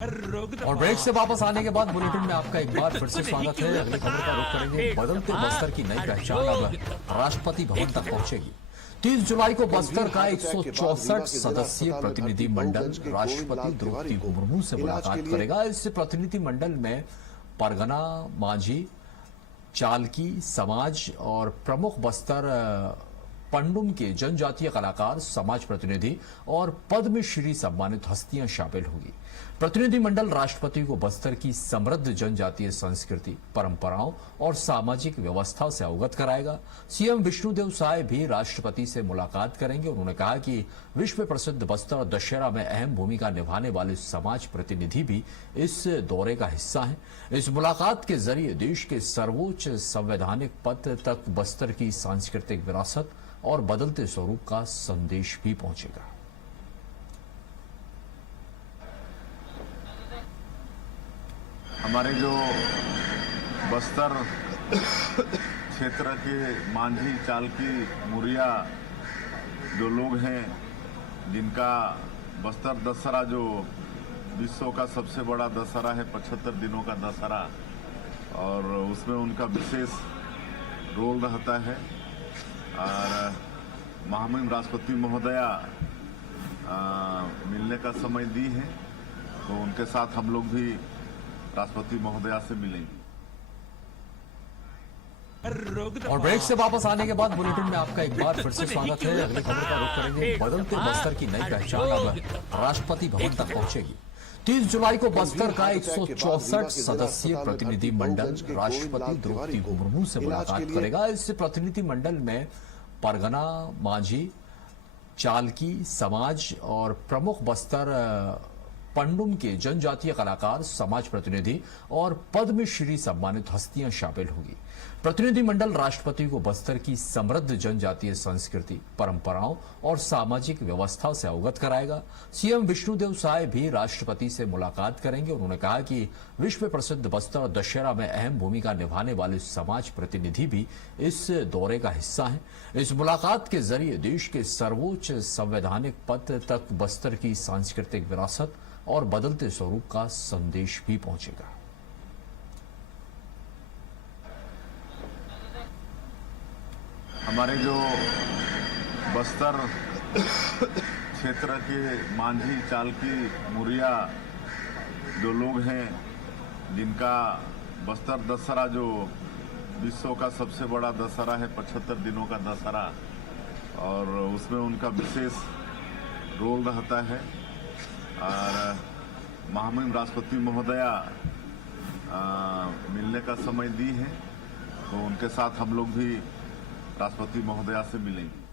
और ब्रेक से वापस आने के बाद बुलेटिन में आपका एक बार फिर से स्वागत है। अगली खबर का रुख करेंगे। बदलते बस्तर की नई पहचान अब राष्ट्रपति भवन तक पहुंचेगी। 30 जुलाई को बस्तर का 164 सदस्यीय प्रतिनिधि मंडल राष्ट्रपति द्रौपदी मुर्मू से मुलाकात करेगा। इस प्रतिनिधि मंडल में परगना, मांझी, चालकी समाज और प्रमुख बस्तर पंडुम के जनजातीय कलाकार, समाज प्रतिनिधि और पद्मश्री सम्मानित हस्तियां शामिल होंगी। प्रतिनिधि मंडल राष्ट्रपति को बस्तर की समृद्ध जनजातीय संस्कृति, परंपराओं और सामाजिक व्यवस्था से अवगत कराएगा। सीएम विष्णुदेव साय भी राष्ट्रपति से मुलाकात करेंगे। उन्होंने कहा कि विश्व प्रसिद्ध बस्तर दशहरा में अहम भूमिका निभाने वाले समाज प्रतिनिधि भी इस दौरे का हिस्सा हैं। इस मुलाकात के जरिए देश के सर्वोच्च संवैधानिक पद तक बस्तर की सांस्कृतिक विरासत और बदलते स्वरूप का संदेश भी पहुंचेगा। हमारे जो बस्तर क्षेत्र के मांझी, चालकी, मुरिया जो लोग हैं, जिनका बस्तर दशहरा जो विश्व का सबसे बड़ा दशहरा है, 75 दिनों का दशहरा, और उसमें उनका विशेष रोल रहता है। और महामहिम राष्ट्रपति महोदया मिलने का समय दी है, तो उनके साथ हम लोग भी राष्ट्रपति महोदया से मिलेंगे। और ब्रेक से वापस आने के बाद बुलेटिन में आपका एक बार फिर से स्वागत है। अगली खबर का रुख करेंगे। बदलते बस्तर की नई पहचान अब राष्ट्रपति भवन तक पहुंचेगी। 30 जुलाई को बस्तर का 164 सदस्यीय प्रतिनिधि मंडल राष्ट्रपति द्रौपदी मुर्मू से मुलाकात करेगा। इस प्रतिनिधि मंडल में परगना, मांझी, चालकी समाज और प्रमुख बस्तर पंडुम के जनजातीय कलाकार, समाज प्रतिनिधि और पद्मश्री सम्मानित हस्तियां शामिल होंगी। प्रतिनिधि मंडल राष्ट्रपति को बस्तर की समृद्ध जनजातीय संस्कृति, परंपराओं और सामाजिक व्यवस्था से अवगत कराएगा। सीएम विष्णुदेव साय भी राष्ट्रपति से मुलाकात करेंगे। उन्होंने कहा कि विश्व प्रसिद्ध बस्तर दशहरा में अहम भूमिका निभाने वाले समाज प्रतिनिधि भी इस दौरे का हिस्सा हैं। इस मुलाकात के जरिए देश के सर्वोच्च संवैधानिक पद तक बस्तर की सांस्कृतिक विरासत और बदलते स्वरूप का संदेश भी पहुंचेगा। हमारे जो बस्तर क्षेत्र के मांझी, चालकी, मुरिया जो लोग हैं, जिनका बस्तर दशहरा जो विश्व का सबसे बड़ा दशहरा है, 75 दिनों का दशहरा, और उसमें उनका विशेष रोल रहता है। और महामहिम राष्ट्रपति महोदया मिलने का समय दी है, तो उनके साथ हम लोग भी राष्ट्रपति महोदया से मिलेंगे।